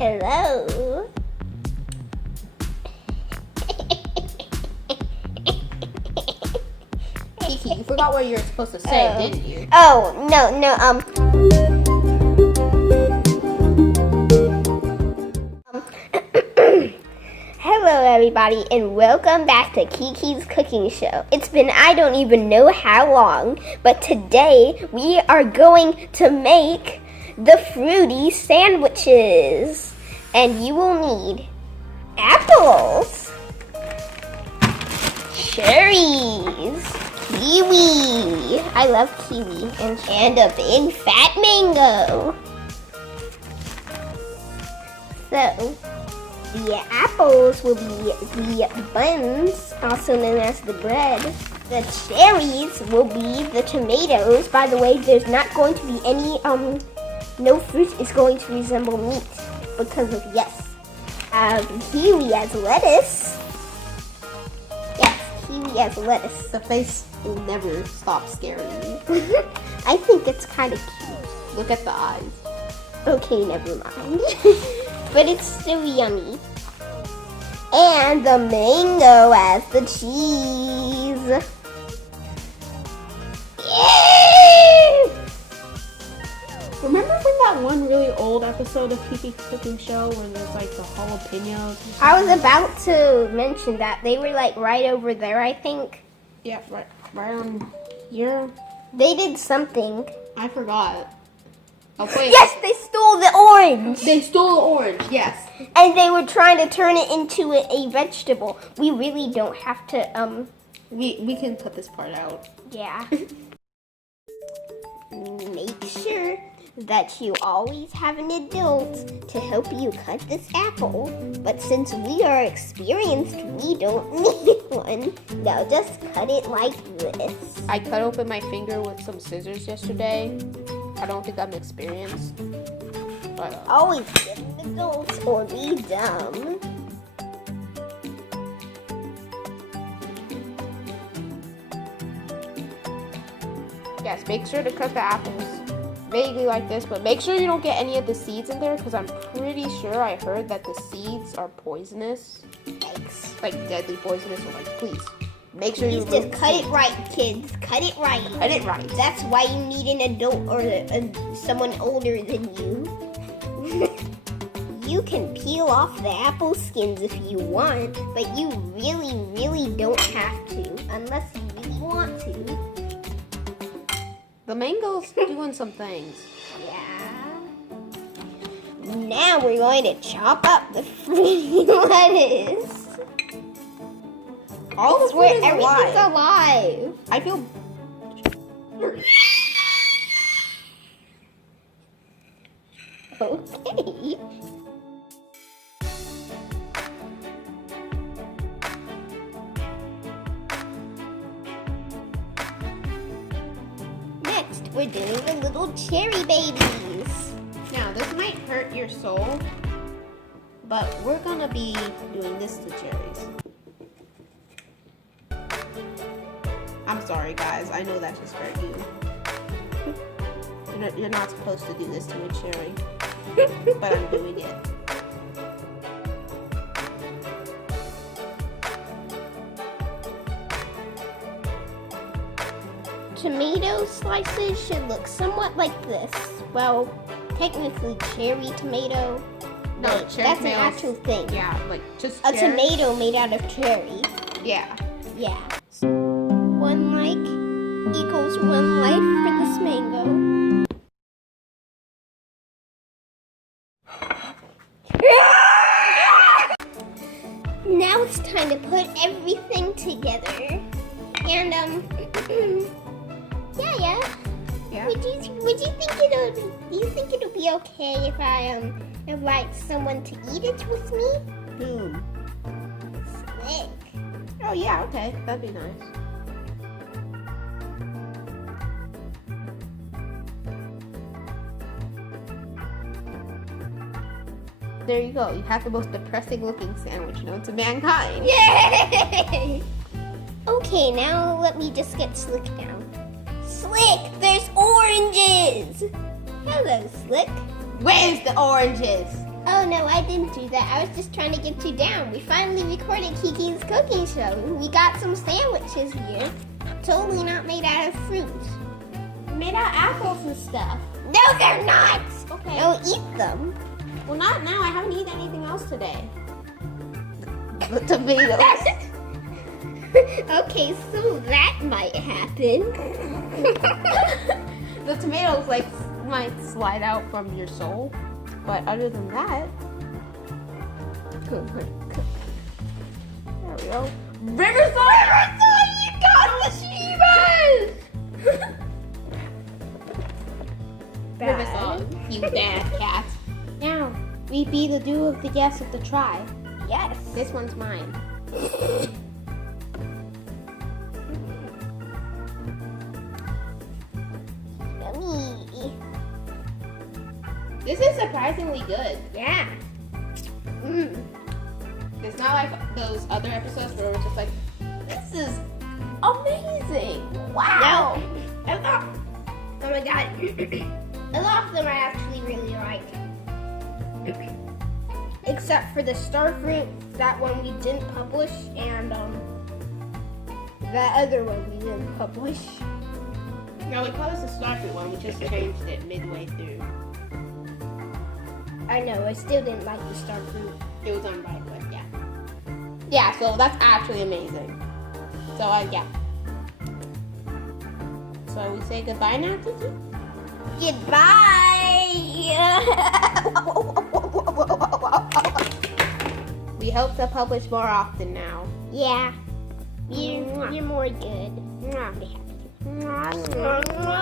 Hello. Kiki, you forgot what you were supposed to say, didn't you? Oh, no. Hello, everybody, and welcome back to Kiki's Cooking Show. It's been I don't even know how long, but today we are going to make the fruity sandwiches. And you will need apples, cherries, kiwi. I love kiwi. And a big fat mango. So, the apples will be the buns, also known as the bread. The cherries will be the tomatoes. By the way, there's not going to be any, no fruit is going to resemble meat because of yes. Kiwi as lettuce. Yes, kiwi as lettuce. The face will never stop scaring me. I think it's kind of cute. Look at the eyes. Okay, never mind. But it's still yummy. And the mango as the cheese. Yeah! Remember from that one really old episode of Kiki's Cooking Show where there's like the jalapenos? I was about to mention that. They were like right over there, I think. Yeah, right on here. They did something. I forgot. Oh, wait. Yes, they stole the orange. They stole the orange, yes. And they were trying to turn it into a vegetable. We really don't have to, We can cut this part out. yeah. Make sure that you always have an adult to help you cut this apple. But since we are experienced, we don't need one. Now just cut it like this. I cut open my finger with some scissors yesterday. I don't think I'm experienced. But, Always get an adult or be dumb. yes, make sure to cut the apples vaguely like this, but make sure you don't get any of the seeds in there because I'm pretty sure I heard that the seeds are poisonous. Yikes. Like deadly poisonous, so like please make sure you Just cut it right, kids. Cut it right. Cut it right. That's why you need an adult or someone older than you. You can peel off the apple skins if you want, but you really, really don't have to unless you really want to. The mango's doing some things. Yeah. Now we're going to chop up the fruity lettuce. All This the is where food is everything's alive. alive. I feel Okay. Next, we're doing the little cherry babies. now this might hurt your soul, but we're gonna be doing this to cherries. I'm sorry guys, I know that just hurt you. You're not supposed to do this to a cherry, but I'm doing it. Tomato slices should look somewhat like this. Well, technically cherry tomato. No, Wait, cherry that's an tomatoes. actual thing. Yeah, like just A cherry. tomato made out of cherry. Yeah. Yeah. 1 like equals 1 life for this mango. Now it's time to put everything together. And yeah. Yeah. Would you think it'll be okay if I invite someone to eat it with me? Who? Slick. Oh yeah, okay, that'd be nice. There you go. You have the most depressing looking sandwich known to mankind. Yay! Okay, now let me just get Slick down. Slick, there's oranges! Hello, Slick. Where's the oranges? Oh no, I didn't do that. I was just trying to get you down. We finally recorded Kiki's cooking show. We got some sandwiches here. Totally not made out of fruit. Made out of apples and stuff. No, they're not! Okay. Don't eat them. Well, not now. I haven't eaten anything else today. The tomatoes. Okay, so that might happen. The tomatoes might slide out from your soul, but other than that, Oh my God. there we go. Riverside, you got the Shivas! Riverside, you bad cat. Now we be the do of the guest of the tribe. Yes. This one's mine. Yummy. This is surprisingly good. Yeah. Mm. It's not like those other episodes where it's just like, this is amazing. Wow. No. Oh my God. A lot of them I actually really like. Except for the starfruit, that one we didn't publish, and that other one we didn't publish. No, we call this the starfruit one. We just changed it midway through. I know, I still didn't like the starfruit. It was on right, but yeah. Yeah, so that's actually amazing. So, yeah. So we say goodbye now, Kiki? Goodbye! We hope to publish more often now. Yeah. You're more good. Mwah. Mwah.